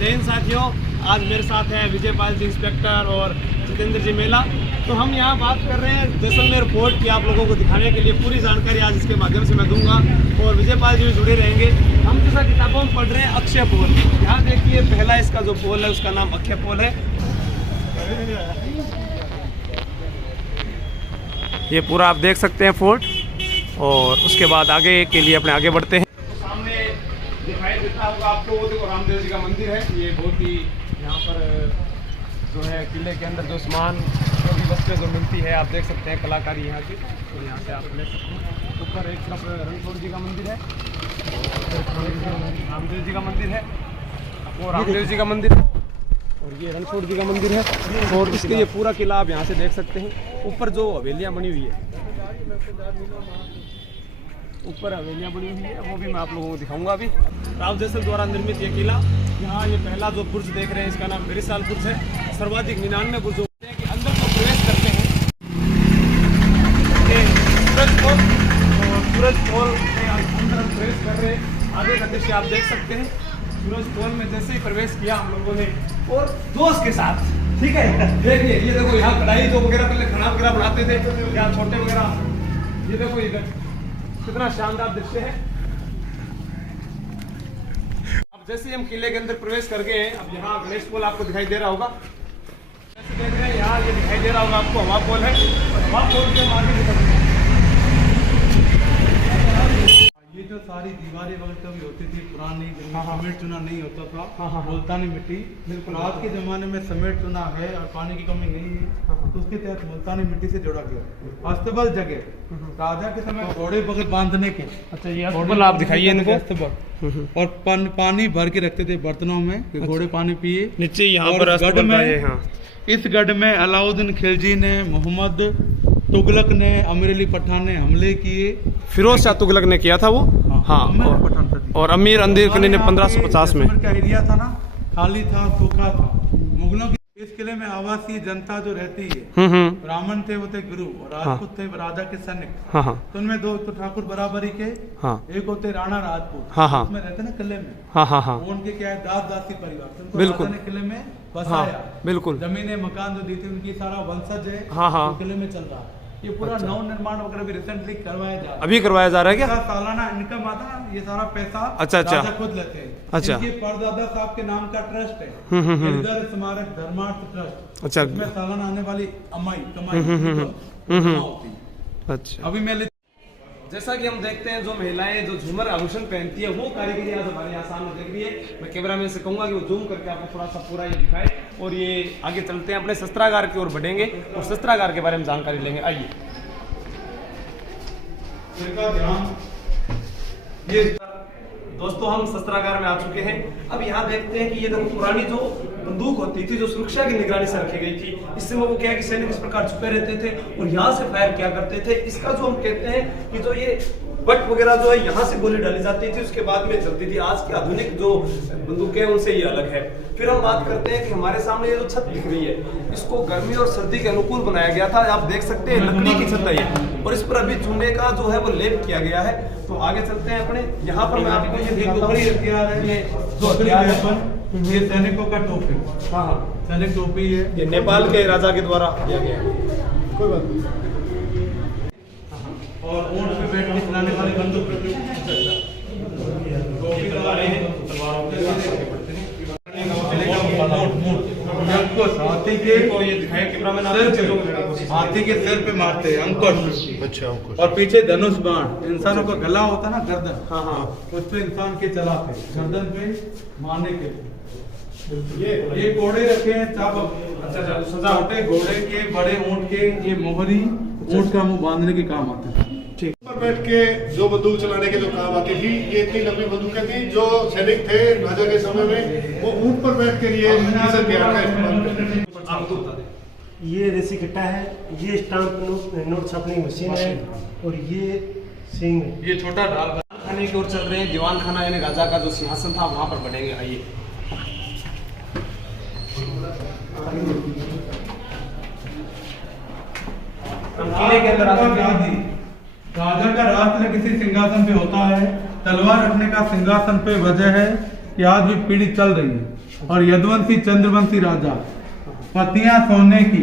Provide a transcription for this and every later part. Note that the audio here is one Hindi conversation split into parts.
जय हिंद साथियों, आज मेरे साथ हैं विजयपाल जी इंस्पेक्टर और जितेंद्र जी मेला। तो हम यहाँ बात कर रहे हैं जैसलमेर फोर्ट की। आप लोगों को दिखाने के लिए पूरी जानकारी आज इसके माध्यम से मैं दूंगा और विजयपाल जी भी जुड़े रहेंगे। हम जैसा किताबों में पढ़ रहे हैं अक्षय पोल। यहाँ देखिए पहला इसका जो पोल है उसका नाम अक्षय पोल है। ये पूरा आप देख सकते हैं फोर्ट, और उसके बाद आगे के लिए अपने आगे बढ़ते हैं। सामने दिखाई देता होगा आपको वो देखो रामदेव जी का मंदिर है। ये बहुत ही यहाँ पर जो है किले के अंदर जो सामान जो भी वस्तुएं जो मिलती है आप देख सकते हैं कलाकारी यहाँ की। और यहाँ से आप ले सकते हैं। ऊपर एक तरफ रणछोड़ जी का मंदिर है, रामदेव जी का मंदिर है, वो रामदेव जी का मंदिर है और ये रणछोड़ जी का मंदिर है। और इसके ये पूरा किला आप यहाँ से देख सकते हैं। ऊपर जो हवेलियाँ बनी हुई है, ऊपर हवेलियाँ बनी हुई है, वो भी मैं आप लोगों को दिखाऊंगा अभी। राव जैसल द्वारा निर्मित ये किला, यहाँ ये पहला जो बुर्ज देख रहे हैं इसका नाम बिरसाल बुर्ज है। सर्वाधिक 99 बुर्ज होते हैं कि अंदर जो प्रवेश करते हैं सूरज पोल, और सूरज पोल के अंदर प्रवेश कर रहे हैं। आगे का दृश्य आप देख सकते हैं। सूरज पोल में जैसे ही प्रवेश किया हम लोगों ने और जोश के साथ, ठीक है। देखिए ये देखो यहाँ कढ़ाई जो वगैरह पहले खाना वगैरह बनाते थे, यहाँ छोटे वगैरह, ये देखो इधर कितना शानदार दृश्य है। अब जैसे ही हम किले के अंदर प्रवेश कर गए हैं, अब यहाँ गणेश पोल आपको दिखाई दे रहा होगा। जैसे देख रहे हैं यहाँ ये दिखाई दे रहा होगा आपको हवा पोल है, और हवा पोल के आगे दिखा सकते हैं। ये जो सारी दीवारें वगैरह कभी होती थी पुरानी, जिनमें सीमेंट चूना नहीं होता था, मुल्तानी मिट्टी। बिल्कुल आज के ज़माने में सीमेंट चूना है और पानी की कमी नहीं है, तो उसके तहत मुल्तानी मिट्टी से जोड़ा गया। अस्तबल जगह राजा के समय घोड़े बगैर बांधने के। अच्छा ये अस्तबल आप दिखाइए इनको। अस्तबल और पानी भर के रखते थे बर्तनों में कि घोड़े पानी पिए। नीचे यहाँ पर अस्तबल में, इस गढ़ में अलाउद्दीन खिलजी ने, मोहम्मद तुगलक ने, अमीर अली पठान ने हमले किए। फिरोज शाह तुगलक ने किया था वो, हाँ। और अमीर अंदीर कनी ने 1550 में। का एरिया था ना, खाली था, सूखा था। मुगलों के इस किले में आवासीय जनता जो रहती है, ब्राह्मण थे वो थे गुरु, और राजपूत थे राजा के सैनिक। तो उनमें दो तो ठाकुर बराबरी के, एक होते राणा राजपूत, उसमें रहते ना किले में। उनके क्या है दास दासी परिवार, बिल्कुल किले में बसाया। बिल्कुल जमीनें मकान जो दी थी उनकी सारा वंशज है, किले में चल रहा है। ये पूरा नव निर्माण वगैरह भी रिसेंटली करवाया जा रहा है। अभी करवाया जा रहा है क्या? सालाना इनकम आता है, ये सारा पैसा अच्छा राजा खुद लेते हैं। अच्छा, इनके परदादा साहब के नाम का ट्रस्ट है, गिरधर स्मारक धर्मार्थ ट्रस्ट। अच्छा, इसमें सालाना आने वाली कमाई होती। अच्छा, अभी मैं जैसा कि हम देखते हैं जो महिलाएं जो झूमर आभूषण पहनती है वो कारीगरी आज हमारे यहाँ सामने देख रही है। मैं कैमरा मैन से कहूंगा कि वो जूम करके आपको थोड़ा सा पूरा ये दिखाए। और ये आगे चलते हैं, अपने शस्त्रागार की ओर बढ़ेंगे और शस्त्रागार के बारे में जानकारी लेंगे। आइए। ये दोस्तों हम शस्त्रागार में आ चुके हैं। अब यहाँ देखते हैं कि ये देखो पुरानी जो बंदूक होती थी जो सुरक्षा की निगरानी से रखी गई थी, इससे वो क्या है कि सैनिक इस प्रकार छुपे रहते थे और यहाँ से फायर किया करते थे। इसका जो हम कहते हैं कि जो ये बट वगैरह जो है यहाँ से गोली डाली जाती थी, उसके बाद में चलती थी। आज की आधुनिक जो बंदूकें उनसे ये अलग है। फिर हम बात करते हैं कि हमारे सामने ये जो छत दिख रही है, इसको गर्मी और सर्दी के अनुकूल बनाया गया था। आप देख सकते हैं लकड़ी की छत है ये, और इस पर अभी चूने का जो है वो लेप किया गया है। तो आगे चलते हैं अपने। यहाँ पर मैं आपको ये ये सैनिकों का टोपी, सैनिक टोपी है, ये नेपाल के राजा के द्वारा दिया गया है। कोई बात नहीं। और ऊंट पे बैठ के चलाने वाली बंदूक हाथी के सिर पे मारते हैं अंकुश। अच्छा, अंकुश। और पीछे धनुष बाण, इंसानों का गला होता है ना गर्दन, उस पे इंसान के चलाते गर्दन पे मारने के। ये घोड़े रखे हैं चाबक। अच्छा, छोटे घोड़े के, बड़े ऊंट के, ये मोहरी ऊंट का मुंह बांधने के काम आते हैं। ठीक, पर बैठ के जो बंदूक चलाने के जो काम आती थी, ये इतनी लंबी बंदूकें थी। जो सैनिक थे राजा के समय में, वो ऊंट पर बैठ के ये हथियार का इस्तेमाल करते थे। ये देसी कट्टा है, ये स्टाम्प नोट छापने की मशीन है, और ये सिंह है। ये छोटा ढाल खाने की ओर चल रहे हैं। दीवान खाना यानी राजा का जो सिंहासन था वहाँ पर बढ़ेंगे। आइए। किले के अंदर राजा का राष्ट्र किसी सिंहासन पे होता है। तलवार रखने का सिंहासन पे वजह है कि आज भी पीढ़ी चल रही है। और यदुवंशी चंद्रवंशी राजा पत्तियां सोने की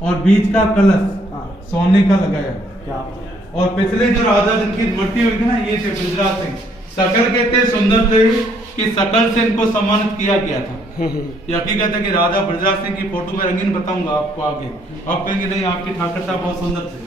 और बीच का कलश सोने का लगाया। और पिछले जो राजा जिनकी मृत्यु हुई थी ना, ये थे बृजराज सिंह। सकल के थे सुंदर थे कि सकल से इनको सम्मानित किया गया था। ये हकीकत है कि राजा बृजराज सिंह की फोटो में रंगीन बताऊंगा आपको आगे। आप कहेंगे नहीं आपकी ठाकर साहब बहुत सुंदर थे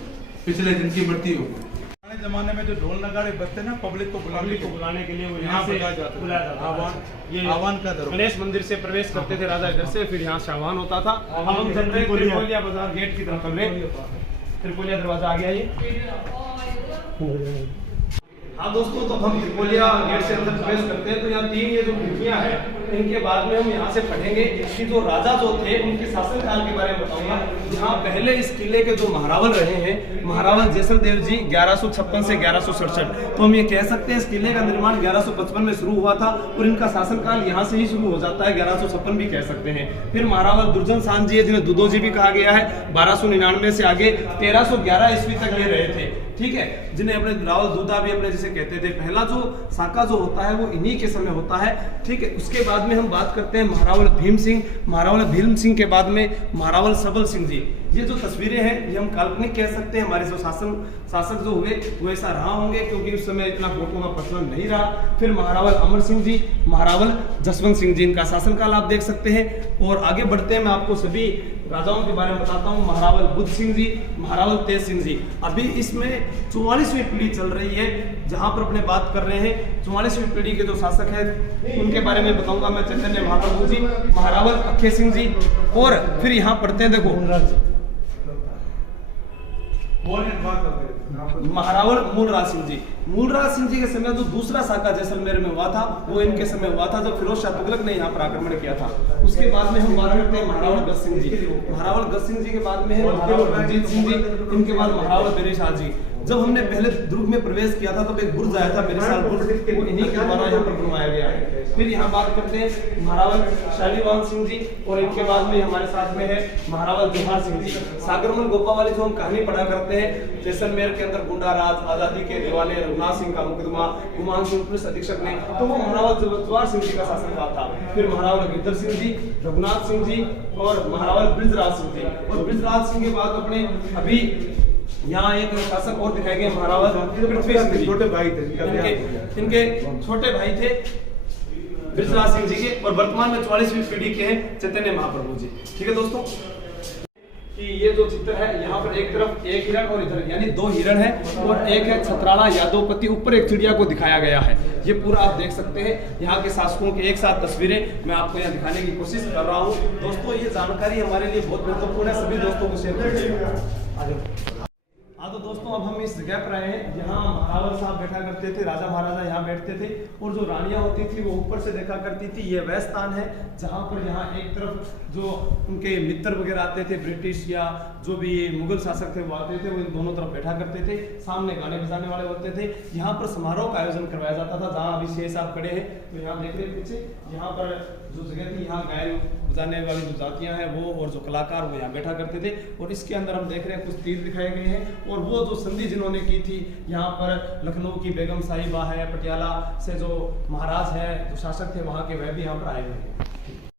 पिछले जिनकी मृत्यु हो। पुराने जमाने में जो ढोल नगाड़े बजते ना, पब्लिक को बुलाने के लिए वो यहाँ से बुलाया जाता था। ये आह्वान का दरवाजा गणेश मंदिर से प्रवेश करते थे राजा इधर से, फिर यहाँ से आह्वान होता था। अब हम चल रहे त्रिपोलिया बाजार गेट की तरफ चल रहे, त्रिपोलिया दरवाजा आ गया ये। हाँ दोस्तों, तो हम त्रिपोलिया गेट से अंदर प्रवेश करते हैं तो यहाँ 3 ये जो खिड़कियाँ हैं, इनके बाद में हम यहाँ से पढ़ेंगे कि जो राजा जो थे उनके शासनकाल के बारे में बताऊंगा। यहाँ पहले इस किले के जो महारावल रहे हैं, महारावल जैसलदेव जी 1156 से 1167, तो हम ये कह सकते हैं इस किले का निर्माण 1155 में शुरू हुआ था और इनका शासनकाल यहाँ से ही शुरू हो जाता है, 1156 भी कह सकते हैं। फिर महारावल दुर्जन शाह जी है, जिन्हें दुदोजी भी कहा गया है, 1299 से आगे 1311 ईस्वी तक ये रहे थे, ठीक है, जिन्हें अपने रावल दूधा भी अपने जिसे कहते थे। पहला जो साका जो होता है वो इन्हीं के समय होता है, ठीक है। उसके बाद में हम बात करते हैं महारावल भीम सिंह। महारावल भीम सिंह के बाद में महारावल सबल सिंह जी। ये जो तस्वीरें हैं ये हम काल्पनिक कह सकते हैं, हमारे जो शासक जो हुए वो ऐसा रहा होंगे क्योंकि उस समय इतना फोटो का प्रचलन नहीं रहा। फिर महारावल अमर सिंह जी, महारावल जसवंत सिंह जी, इनका शासनकाल आप देख सकते हैं। और आगे बढ़ते हैं, मैं आपको सभी राजाओं के बारे में बताता हूँ। महारावल बुद्ध सिंह जी, महारावल तेज सिंह जी। अभी इसमें 44वीं पीढ़ी चल रही है, जहां पर अपने बात कर रहे हैं 44वीं पीढ़ी के जो शासक है उनके बारे में बताऊंगा मैं। चैतन्य महाप्रभु जी, महारावल अक्खे सिंह जी, और फिर यहाँ पढ़ते हैं, देखो महारावल मूलराज सिंह जी। मूलराज सिंह जी के समय जो दूसरा साका जैसलमेर में हुआ था वो इनके समय हुआ था, जब फिरोज शाह तुगलक ने यहाँ पर आक्रमण किया था। उसके बाद में हम बात करते हैं महारावल गज सिंह जी। महारावल गज सिंह जी के बाद में है महारावल रणजीत सिंह जी, इनके बाद महारावल बेरी शाह जी। जब हमने पहले दुर्ग में प्रवेश किया था तब एक बुर्ज आया था बेरीसाल बुर्ज, वो इन्हीं के द्वारा यहाँ पर बनवाया गया है। फिर यहाँ बात करते हैं महारावल शालीवाहन सिंह जी, और इनके बाद में हमारे साथ में है महारावल जोहार सिंह जी। सागरमल गोपा वाली जो हम कहानी पढ़ा करते हैं, जैसलमेर के अंदर गुंडा राज, आजादी के दिवाले, रघुनाथ सिंह का मुकदमा, गुमान सिंह पुलिस अधीक्षक ने, तो वो महारावल जोहार सिंह जी का शासनकाल था। फिर महारावल गिद्दर सिंह जी, रघुनाथ सिंह जी और महारावल बृजराज सिंह जी। और बृजराज सिंह के बाद अपने अभी यहाँ एक शासक और दिखाए गए महारावल पृथ्वी सिंह जी, छोटे भाई थे, इनके छोटे भाई थे बृजराज सिंह जी के, और वर्तमान में 44वीं पीढ़ी के हैं चैतन्य महाप्रभु जी। ठीक है दोस्तों, कि ये जो चित्र है यहाँ पर एक तरफ एक हिरण और इधर यानी 2 हिरण है, और एक है छत्राला यादवपति, ऊपर एक चिड़िया को दिखाया गया है। ये पूरा आप देख सकते हैं, यहाँ के शासकों की एक साथ तस्वीरें मैं आपको यहाँ दिखाने की कोशिश कर रहा हूँ। दोस्तों ये जानकारी हमारे लिए बहुत महत्वपूर्ण है, सभी दोस्तों को शेयर कीजिए। हाँ तो दोस्तों अब हम इस जगह पर आए हैं जहाँ महारावल साहब बैठा करते थे, राजा महाराजा यहाँ बैठते थे, और जो रानियाँ होती थी वो ऊपर से देखा करती थी। ये वह स्थान है जहाँ पर यहाँ एक तरफ जो उनके मित्र वगैरह आते थे, ब्रिटिश या जो भी मुगल शासक थे वो आते थे, वो इन दोनों तरफ बैठा करते थे। सामने गाने बजाने वाले होते थे। यहाँ पर समारोह का आयोजन करवाया जाता था। जहाँ अभी शेर साहब खड़े हैं तो यहाँ देख रहे पीछे, यहाँ पर जो जगह थी यहाँ गायन बजाने वाली जो जातियाँ हैं वो और जो कलाकार वो यहाँ बैठा करते थे। और इसके अंदर हम देख रहे हैं कुछ तीर दिखाए गए हैं, और वो जो संधि जिन्होंने की थी यहाँ पर लखनऊ की बेगम साहिबा है, पटियाला से जो महाराज है जो शासक थे वहाँ के, वह भी यहाँ पर आए हुए हैं।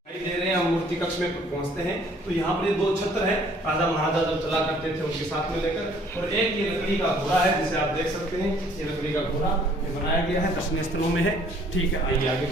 दे रहे हैं, हम मूर्ति कक्ष में पहुंचते हैं तो यहाँ पर ये 2 छत्र है, राजा महाराजा जब चला करते थे उनके साथ में लेकर, और एक ये लकड़ी का घोड़ा है जिसे आप देख सकते हैं। ये लकड़ी का घोड़ा ये बनाया गया है, दर्शनीय स्थलों में है। ठीक है, आइए आगे।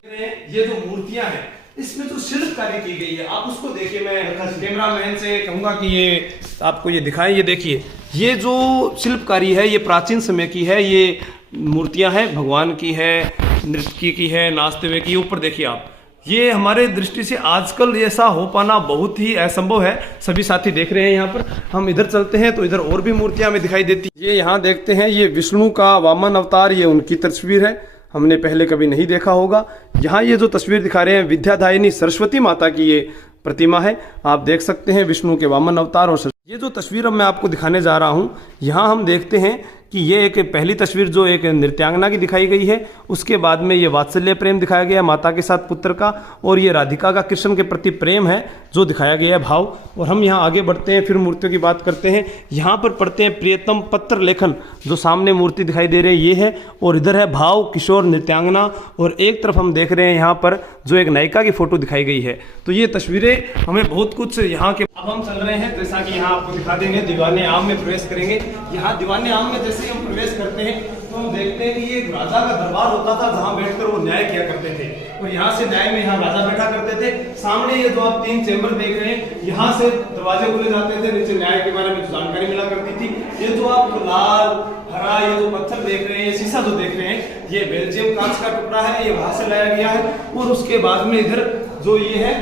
ये जो मूर्तियां हैं इसमें जो शिल्पकारी की गई है आप उसको देखिए। मैं कैमरामैन से कहूंगा कि ये आपको ये दिखाएं। ये देखिए, ये जो शिल्पकारी है ये प्राचीन समय की है। ये मूर्तियां हैं, भगवान की है, नृत्य की है, नाचते हुए की। ऊपर देखिए आप, ये हमारे दृष्टि से आजकल ऐसा हो पाना बहुत ही असंभव है। सभी साथी देख रहे हैं यहाँ पर। हम इधर चलते हैं तो इधर और भी मूर्तियां हमें दिखाई देती। ये यहाँ देखते हैं, ये विष्णु का वामन अवतार, ये उनकी तस्वीर है, हमने पहले कभी नहीं देखा होगा। यहाँ ये जो तस्वीर दिखा रहे हैं विद्यादायिनी सरस्वती माता की ये प्रतिमा है, आप देख सकते हैं विष्णु के वामन अवतार। और ये जो तस्वीर अब मैं आपको दिखाने जा रहा हूँ, यहाँ हम देखते हैं कि ये एक पहली तस्वीर जो एक नृत्यांगना की दिखाई गई है, उसके बाद में ये वात्सल्य प्रेम दिखाया गया है माता के साथ पुत्र का, और ये राधिका का कृष्ण के प्रति प्रेम है जो दिखाया गया है भाव। और हम यहाँ आगे बढ़ते हैं, फिर मूर्तियों की बात करते हैं। यहाँ पर पढ़ते हैं प्रियतम पत्र लेखन, जो सामने मूर्ति दिखाई दे रही है ये है, और इधर है भाव किशोर नृत्यांगना, और एक तरफ हम देख रहे हैं यहाँ पर जो एक नायिका की फोटो दिखाई गई है। तो ये तस्वीरें हमें बहुत कुछ यहाँ के। अब हम चल रहे हैं, जैसा कि यहाँ आपको दिखा देंगे, दीवाने आम में प्रवेश करेंगे। यहाँ दीवाने आम में जैसे हम प्रवेश करते हैं तो हम देखते हैं कि ये एक राजा का दरबार होता था जहाँ बैठकर वो न्याय किया करते थे, और यहाँ से न्याय में यहाँ राजा बैठा करते थे। सामने ये जो आप 3 चैम्बर देख रहे हैं, यहाँ से दरवाजे खुले जाते थे, नीचे न्याय के बारे में जो जानकारी मिला करती थी। ये जो आप लाल हरा ये जो पत्थर देख रहे हैं, शीशा जो देख रहे हैं, ये बेल्जियम कांच का टुकड़ा है, ये वहां से लाया गया है। और उसके बाद में इधर जो ये है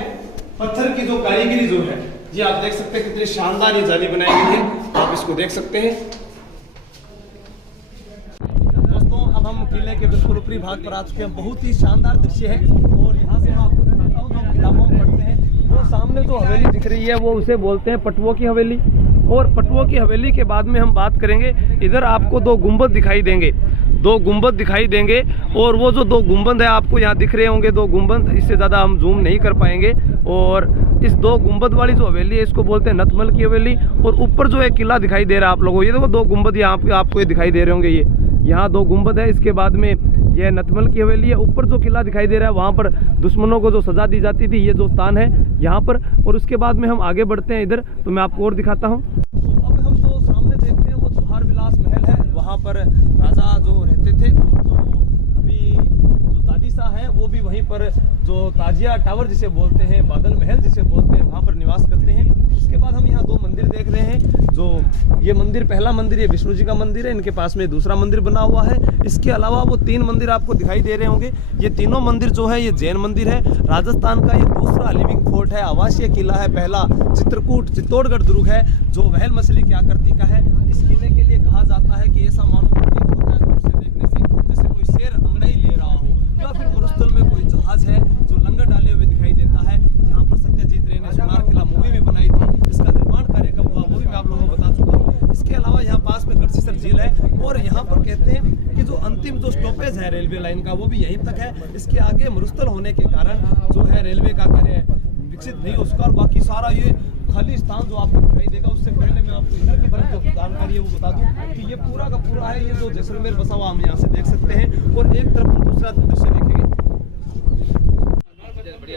पत्थर की जो कारीगरी जो है, ये आप देख सकते हैं कितनी शानदार ये जाली बनाई गई है, आप इसको देख सकते हैं। दोस्तों अब हम किले के बिल्कुल ऊपरी भाग पर आ चुके हैं। बहुत ही शानदार दृश्य है, और यहाँ से मैं आपको दिखाता हूँ, जो किताबों में पढ़ते हैं वो सामने जो हवेली दिख रही है वो उसे बोलते हैं पटुओं की हवेली। और पटुओं की हवेली के बाद में हम बात करेंगे, इधर आपको 2 गुंबद दिखाई देंगे, 2 गुंबद दिखाई देंगे, और वो जो 2 गुंबद है आपको यहाँ दिख रहे होंगे 2 गुंबद, इससे ज़्यादा हम जूम नहीं कर पाएंगे। और इस 2 गुंबद वाली जो हवेली है इसको बोलते हैं नतमल की हवेली। और ऊपर जो एक किला दिखाई दे रहा है आप लोगों को, ये देखो 2 गुंबद यहाँ आपको ये दिखाई दे रहे होंगे, ये यहाँ 2 गुंबद है। इसके बाद में यह नतमल की हवेली है। ऊपर जो किला दिखाई दे रहा है वहाँ पर दुश्मनों को जो सजा दी जाती थी, ये जो स्थान है यहाँ पर। और उसके बाद में हम आगे बढ़ते हैं, इधर तो मैं आपको और दिखाता हूँ। तो अब हम जो सामने देखते हैं वो जोहार विलास महल है, वहाँ पर राजा जो रहते थे, और जो अभी जो दादीसा है वो भी वहीं पर, जो ताजिया टावर जिसे बोलते हैं, बादल महल जिसे बोलते हैं, वहाँ पर निवास करते हैं। उसके बाद हम यहाँ 2 मंदिर देख रहे हैं। जो ये मंदिर, पहला मंदिर ये विष्णु जी का मंदिर है, इनके पास में दूसरा मंदिर बना हुआ है। इसके अलावा वो 3 मंदिर आपको दिखाई दे रहे होंगे। ये तीनों मंदिर जो है ये जैन मंदिर है। राजस्थान का ये दूसरा लिविंग फोर्ट है, आवासीय किला है। पहला चित्रकूट चित्तौड़गढ़ दुर्ग है, जो वहल मछली की आकृति का है। इस किले के लिए कहा जाता है कि ऐसा मानो प्रतीत होता है दूर से देखने से जैसे कोई शेर अंगड़ाई ले रहा हो, या फिर मरुस्थल में कोई जहाज है जो लंगर डाले हुए दिखाई देता है। यहाँ पर सत्यजीत रे ने सोनार किला मूवी भी बनाई थी, इसका निर्माण कार्य कब हुआ वो भी मैं आप लोगों को बता चुका हूँ। इसके अलावा यहाँ पास में गढ़सीसर झील है, और यहाँ पर कहते हैं कि जो अंतिम जो स्टॉपेज है रेलवे लाइन का वो भी यहीं तक है। इसके आगे मरुस्थल होने के कारण जो है रेलवे का कार्य विकसित नहीं हो सका, और बाकी सारा ये खाली स्थान जो आपको दिखाई देगा। उससे पहले मैं आपको इधर की तरफ जो जानकारी है वो बता दूं कि ये पूरा का पूरा है, ये जो जैसलमेर बसा हुआ हम यहाँ से देख सकते हैं। और एक तरफ हम दूसरा दृश्य देखेंगे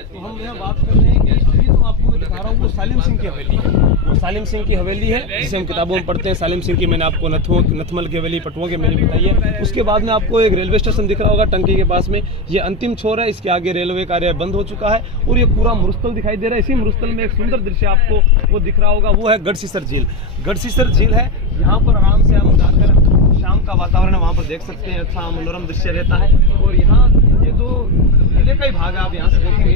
तो हम यहाँ बात कर रहे हैं कि अभी जो आपको मैं दिखा रहा हूँ वो सालिम सिंह की हवेली है। वो सालिम सिंह की हवेली है जिसे हम किताबों में पढ़ते हैं। सालिम सिंह की मैंने आपको नथमल की हवेली, पटुओं की हवेली बताई है। उसके बाद में आपको एक रेलवे स्टेशन दिख रहा होगा टंकी के पास में, ये अंतिम छोर है। इसके आगे रेलवे कार्य बंद हो चुका है, और ये पूरा मरुस्थल दिखाई दे रहा है। इसी मरुस्थल में एक सुंदर दृश्य आपको वो दिख रहा होगा, वो है गढ़सीसर झील। गढ़सीसर झील है, यहाँ पर आराम से हम जाकर शाम का वातावरण है वहाँ पर देख सकते हैं, अच्छा मनोरम दृश्य रहता है। और यहाँ ये जो किले का ही भाग है, आप यहाँ से देखेंगे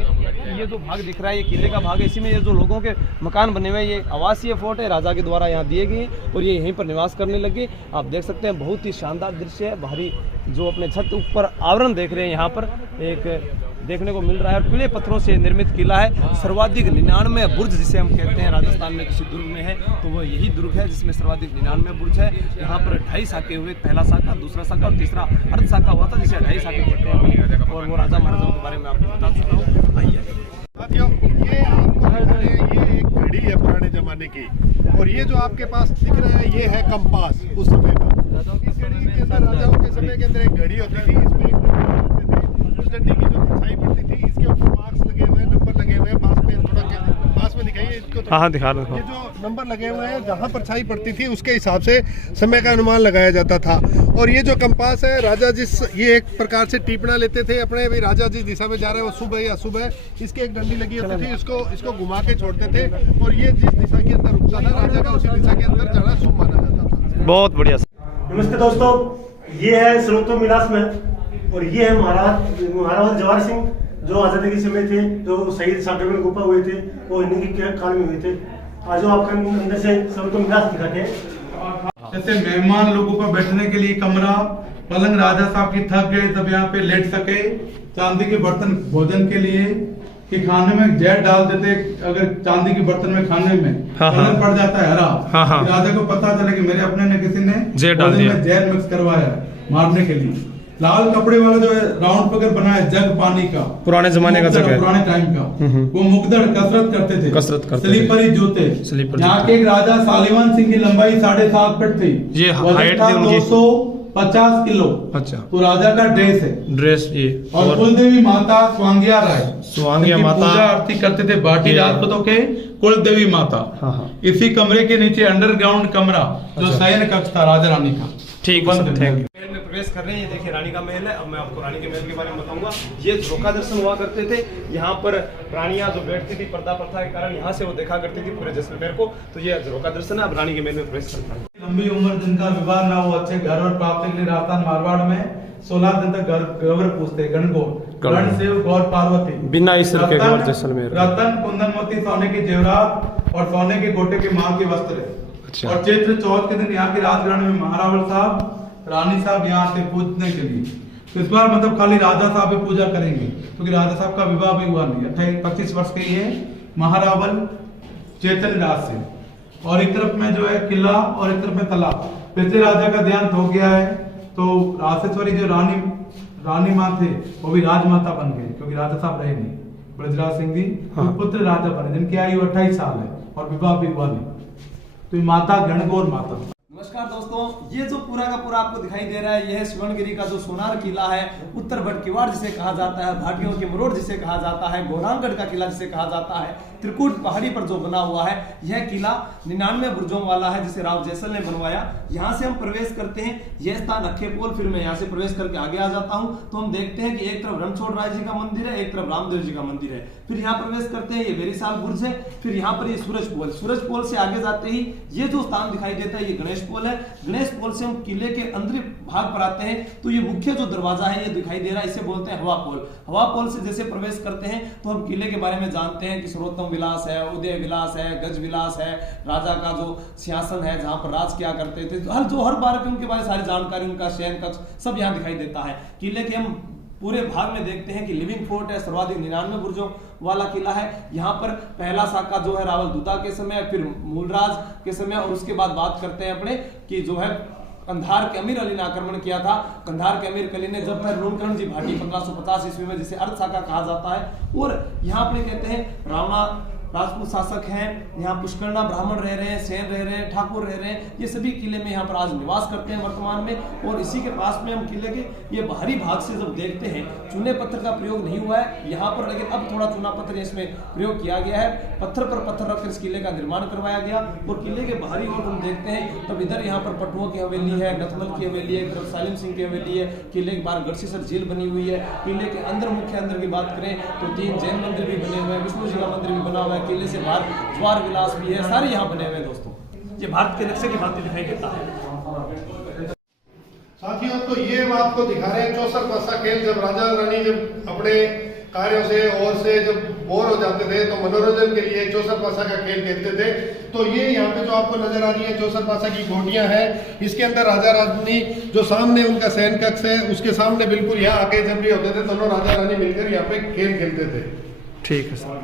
ये जो भाग दिख रहा है ये किले का भाग है। इसी में ये जो लोगों के मकान बने हुए हैं, ये आवासीय फोर्ट है, राजा के द्वारा यहाँ दिए गए, और ये यहीं पर निवास करने लगे। आप देख सकते हैं बहुत ही शानदार दृश्य है। बाहरी जो अपने छत ऊपर आवरण देख रहे हैं, यहाँ पर एक देखने को मिल रहा है, और पीले पत्थरों से निर्मित किला है। सर्वाधिक 99 बुर्ज जिसे हम कहते हैं, राजस्थान में किसी दुर्ग में है तो वो यही दुर्ग है जिसमें सर्वाधिक 99 बुर्ज है। यहाँ पर 2.5 साके हुए, पहला साका, दूसरा साका और तीसरा अर्ध साका हुआ था जिसे 2.5 साके कहते हैं। और वो राजा महाराजाओं के बारे में आपको बता चुका हूँ। आइए साथियों, ये आपको ये एक घड़ी है पुराने जमाने की, और ये जो आपके पास दिख रहा है ये है कंपास उस समय का। इस घड़ी के अंदर राजाओं के समय के अंदर एक घड़ी होती थी, इसमें एक उस डंडी की जो परछाई पड़ती थी, इसके ऊपर मार्क्स लगे हुए हैं, नंबर लगे हुए हैं। पास में दिखाइए इसको। हाँ दिखा रहा हूँ। ये जो नंबर लगे हुए हैं, जहाँ परछाई पड़ती थी उसके हिसाब से समय का अनुमान लगाया जाता था। और ये जो कंपास है, राजा ये एक प्रकार से टीपना लेते थे अपने, भाई राजा जिस दिशा में जा रहे हैं वो सुबह या सुबह, इसके एक डंडी लगी होती थी, इसको घुमा के छोड़ते थे, और ये जिस दिशा के अंदर रुकता था राजा का, उसी दिशा के अंदर जाना शुभ माना जाता था। बहुत बढ़िया। नमस्ते दोस्तों, ये है सर्वोत्तम विलास महल, और ये है महाराज जवाहर सिंह जो आजादी के समय थे, जो शहीद सागर में गुफा हुए थे, वो इनके काल में हुए थे। आज आपका अंदर से सर्वोत्तम विलास दिखाते हैं। जैसे मेहमान लोगों को बैठने के लिए कमरा, पलंग, राजा साहब की थक गए तब यहाँ पे लेट सके, चांदी के बर्तन भोजन के लिए, कि खाने में जहर डाल देते, अगर चांदी के बर्तन में खाने में कलर पड़ जाता है हरा। राजा को पता चला कि मेरे अपने ने किसी ने जहर डाल दिया, जहर मिक्स करवाया मारने के लिए। लाल कपड़े वाला जो है राउंड पकड़ बनाया जग पानी का, पुराने जमाने का जग है, पुराने टाइम का। वो मुगदड़ कसरत करते थे, स्लीपरी जूते। यहाँ के एक राजा सालिवान सिंह की लंबाई 7.5 फीट थी, ये हाइट थी उनकी 250 किलो। अच्छा, तो राजा का ड्रेस है, ड्रेस ये। और कुलदेवी माता स्वांगिया राय, स्वांगिया माता पूजा आरती करते थे, बाटी राजपूतों के कुलदेवी माता। इसी कमरे के नीचे अंडरग्राउंड कमरा जो शयन कक्ष था राजा रानी का। ठीक है, थैंक यू। महल में प्रवेश कर रहे हैं, ये देखिए रानी का महल है। अब मैं आपको रानी के महल के बारे में बताऊंगा। ये झरोका दर्शन हुआ करते थे, यहाँ पर रानियां जो बैठती थी पर्दा प्रथा के कारण यहाँ से वो देखा करती थी पूरे जैसलमेर को। तो ये झरोका दर्शन है। अब रानी के महल में प्रवेश करता है। लंबी उम्र जिनका विवाह ना हो, अच्छे घर और प्राप्ति के लिए राजस्थान मारवाड़ में 16 दिन तक गौर पूछते, गणगौर, गण शिव गौर पार्वती, बिना ईश्वर के गौर जैसलमेर, रतन कुंदन मोती सोने की जेवरात और सोने के गोटे के मां के वस्त्र है। अच्छा। और चैत्र चौथ के दिन यहाँ के राजगृह में महारावल साहब, रानी साहब यहाँ से पूजने के लिए। तो इस बार मतलब खाली राजा साहब ही पूजा करेंगे, क्योंकि राजा साहब का विवाह भी हुआ नहीं, 28-25 वर्ष के ही है। महारावल चैतन्य राज से, और एक तरफ में जो है किला और एक तरफ में तालाब। पिछले राजा का देहांत हो गया है, तो रासेश्वरी जो रानी माँ थे वो भी राजमाता बन गई, क्योंकि राजा साहब रहे नहीं। ब्रजराज सिंह जी पुत्र राजा बने, जिनकी आयु 28 साल है और विवाह भी हुआ नहीं। तो ये माता गणगौर माता। नमस्कार दोस्तों, ये जो पूरा का पूरा आपको दिखाई दे रहा है, यह है स्वर्णगिरी का जो सोनार किला है, उत्तर बट किवाड़ जिसे कहा जाता है, भाटियों के मरोड़ जिसे कहा जाता है, गौरांगगढ़ का किला जिसे कहा जाता है, त्रिकुट पहाड़ी पर जो बना हुआ है, यह किला 99 बुर्जों वाला है, जिसे राव जैसल ने बनवाया। यहाँ से हम प्रवेश करते हैं, यह स्थान रखेपोल। फिर मैं यहाँ से प्रवेश करके आगे आ जाता हूँ, तो हम देखते हैं कि एक तरफ रणछोड़ राय जी का मंदिर है, एक तरफ रामदेव जी का मंदिर है। फिर यहाँ प्रवेश करते हैं, ये बेरीसाल बुर्ज है। फिर यहाँ पर ये सूरज पोल, सूरज पोल से आगे जाते ही ये जो स्थान दिखाई देता है, ये गणेश पोल है। गणेश पोल से हम किले के अंदर भाग पर आते हैं, तो ये मुख्य जो दरवाजा है ये दिखाई दे रहा है, इसे बोलते हैं हवा पोल। हवा पोल से जैसे प्रवेश करते हैं तो हम किले के बारे में जानते हैं कि सर्वोत्तम विलास है, उदय विलास है, गज विलास है, राजा का जो सिंहासन है जहां पर राज किया करते थे, हर बार के उनके बारे में सारी जानकारी, उनका शयन कक्ष सब यहाँ दिखाई देता है। किले के हम पूरे भाग में देखते हैं कि लिविंग फोर्ट है, सर्वाधिक 99 बुर्जों वाला किला है। यहाँ पर पहला साका जो है रावल दूता के समय, फिर मूलराज के समय, और उसके बाद बात करते हैं अपने कि जो है कंधार के अमीर अली ने आक्रमण किया था। कंधार के अमीर अली ने जब रूणकर्ण जी भाटी 1550 ईस्वी में, जिसे अर्ध साका कहा जाता है। और यहाँ पर कहते हैं रावणा राजपूत शासक हैं, यहाँ पुष्करणा ब्राह्मण रह रहे हैं, सेन रह रहे हैं, ठाकुर रह रहे हैं, ये सभी किले में यहाँ पर आज निवास करते हैं वर्तमान में। और इसी के पास में हम किले के ये बाहरी भाग से जब देखते हैं, चूने पत्थर का प्रयोग नहीं हुआ है यहाँ पर, लेकिन अब थोड़ा चूना पत्थर इसमें प्रयोग किया गया है। पत्थर पर पत्थर रखकर इस किले का निर्माण करवाया गया। और किले के बाहरी ओर हम देखते हैं, तब इधर यहाँ पर पटुओं की हवेली है, नथमल की हवेली है, एक तरफ सालिम सिंह की हवेली है। किले के बाहर गढ़सीसर झील बनी हुई है। किले के अंदर मुख्य अंदर की बात करें तो 3 जैन मंदिर भी बने हुए हैं, विष्णु जी का मंदिर भी बना हुआ है। किले से बाहर ज्वार विलास भी है, सारे यहाँ बने हुए हैं दोस्तों। ये भारत के नक्शे की भांति दिखाई देता है। साथियों, तो ये हम आपको दिखा रहे हैं चौसर पासा खेल। जब राजा रानी जब अपने कार्यों से और से जब बोर हो जाते थे तो मनोरंजन के लिए चौसर पासा का खेल खेलते थे। तो ये यहाँ पे जो आपको नजर आ रही है चौसर पासा की गोटियां हैं, इसके अंदर राजा रानी जो सामने उनका शयन कक्ष है, उसके सामने बिल्कुल यहाँ आके जब भी होते थे दोनों राजा रानी मिलकर यहाँ पे खेल खेलते थे। ठीक है सर।